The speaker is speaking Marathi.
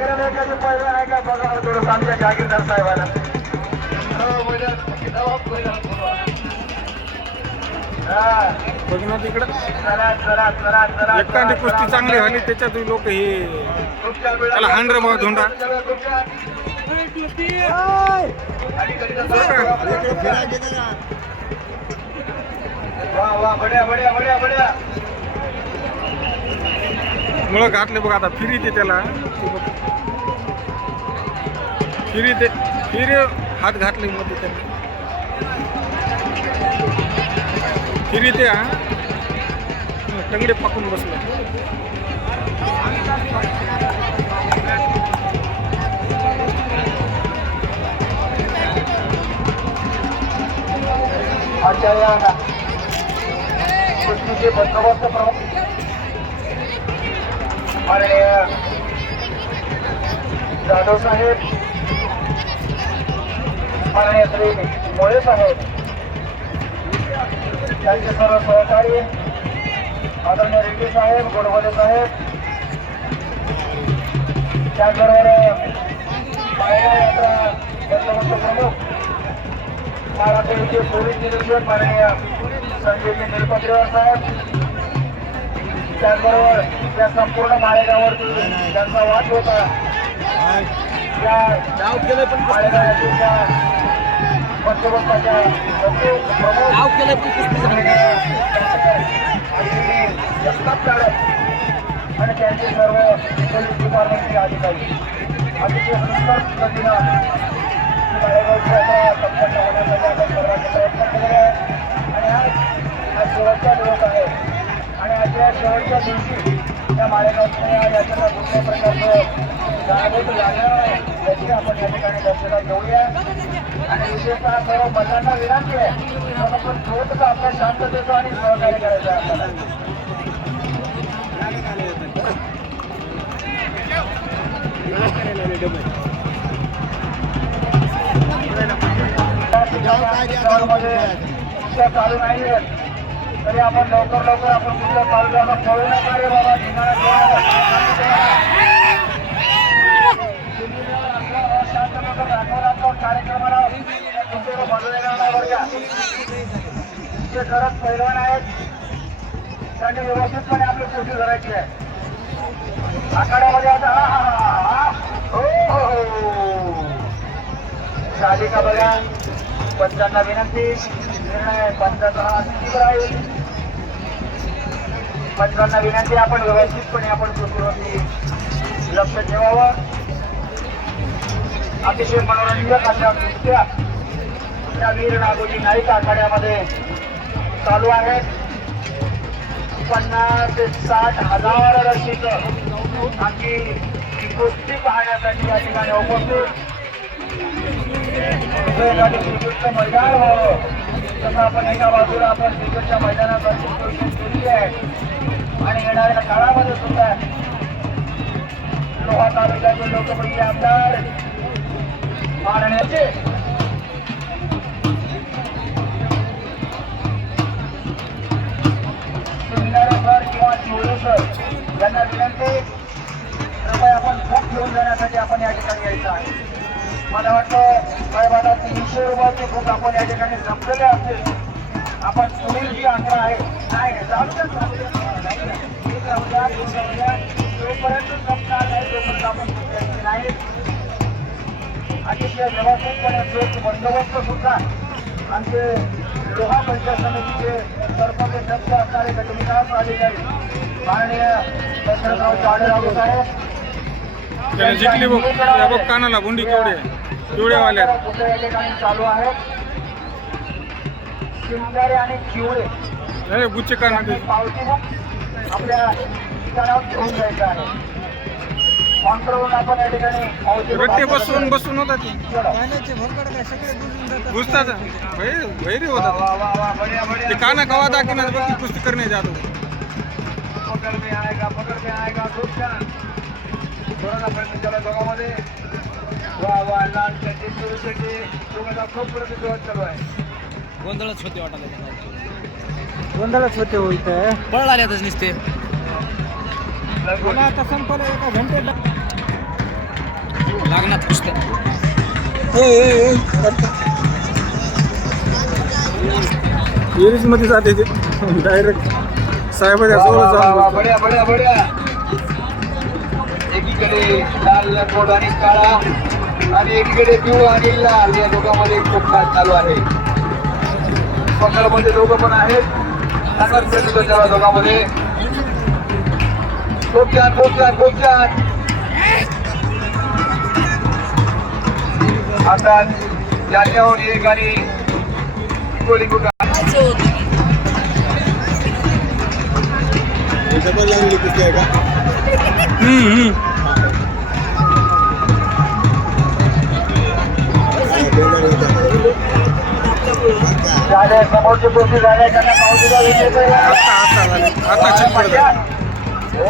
शेतकऱ्याला एखादी आहे का बघा थोडं आमच्या जागीरदार साहेबाला. कुस्ती. चांगली झाली त्याच्यात लोक हे त्याला हाण रे बाबा धोंडा. वा वा बड्या बड्या बड्या बड्या मुळं घातले बघ आता फिरी ते त्याला. फिरी ते फिरी हात घातले मध्ये त्याला फिरी ते हा. टंगडे पाकून बसले. आजच्या या कृष्णचे बंदोबस्त प्रमुख माननीय जाधव साहेब माननीय श्री मोळे साहेब त्यांचे सर्व सहकारी आदरणीय रेड्डी साहेब गोडबोले साहेब त्याचबरोबर पायऱ्या यात्रा बंदोबस्त प्रमुख महाराष्ट्राचे पोलीस निरीक्षक माननीय संजयजी निरपत्रेवार साहेब त्याचबरोबर त्या संपूर्ण माळेगावावरती त्यांचा वाद होता या माळेगावाच्या बंदोबस्ताच्या आणि त्यांचे सर्व पोलीस डिपार्टमेंटचे अधिकारी अतिशय सुंदर पद्धतीनं माळेगावची संपन्न होण्यासाठी आपण सर्वांनी प्रयत्न केलेले आहे आणि विशेषतः सर्व महिलांना विनंती आहे आपण थोडंसं आपल्या शांततेचं आणि सहकार्य करायचं आपल्याला चालू नाही तरी आपण लवकर लवकर आपण कुठल्या चालू आपण नका रे बाबा ठिकाणा कार्यक्रमाला तुमच्या बाजूला येणार नाही बरं का जे खरंच पैलवान आहेत. त्यांनी व्यवस्थितपणे आपली कुस्ती करायची आहे. आखाड्यामध्ये आता हा, हा, हो, हो, हो. झाली का बघा. पंचांना विनंती. निर्णय पंचाचा हा तीव्र राहील पंचांना विनंती आपण व्यवस्थितपणे आपण कृतीवरती लक्ष ठेवावं. अतिशय मनोरंजक अशा नृत्या त्या वीर नागोजी नाईक आखाड्यामध्ये चालू आहेत पन्नास ते साठ हजार रसिक. आमची ही कुस्ती पाहण्यासाठी या ठिकाणी उपस्थित. क्रिकेटचं मैदान व्हावं तसं आपण एका बाजूला आपण क्रिकेटच्या मैदानासाठी सोय केली आहे. आणि येणाऱ्या काळामध्ये सुद्धा लोहा तालुक्याचे लोकप्रिय आमदार मारण्याचे खूप आपण या ठिकाणी यायचं आहे. मला वाटतं मला तीनशे रुपयाचे बुक आपण या ठिकाणी जपलेले असतील. आपण पुढील जी आकडा आहे. नाही नाही, एक जोपर्यंत संपणार नाही तोपर्यंत आपण नाही. अतिशय व्यवस्थितपणे बंदोबस्त सुद्धा आमचे लोहा पंचायत समितीचे सरपंच सभ्य असणारे गटविकास अधिकारी माननीय चंद्रराव चाडेराव साहेब त्याने जिंकली बघ. त्या बघ कानाला गुंडी केवढे केवढ्यावाल्या चालू आहेत. आणि चिवळे अरे गुच्चे काना पावती आपल्या रट्टे बसून बसून होता ती. चला. घुसतात वैरी होता ते काना कवा दाखिना कुस्ती करणे जातो पकड में आएगा पकड में आएगा कोरोना वा वा खूप चालू आहे. गोंधळच होते वाटायला गोंधळच होते हो इथं. पळ आल्यातच नुसते. आता संपलं एका घंटे लागणार पुस्तकमध्ये जाते ते. डायरेक्ट जाऊन बढिया बढिया बढिया. लाल कोट आणि काळा आणि एकीकडे पिवळा आणि लाल या दोघांमध्ये खूप खास चालू आहे. पकडमध्ये दोघं पण आहेत. चांगलाच प्रतिसाद त्या दोघांमध्ये. खूप छान खूप आता जान्याहून एक आणि कोळी कुठं? हम्म, हम्म. झाले समोरची कुस्ती झाल्या त्यांना पावतीला विजय आता आता झाले आता चित्र झाले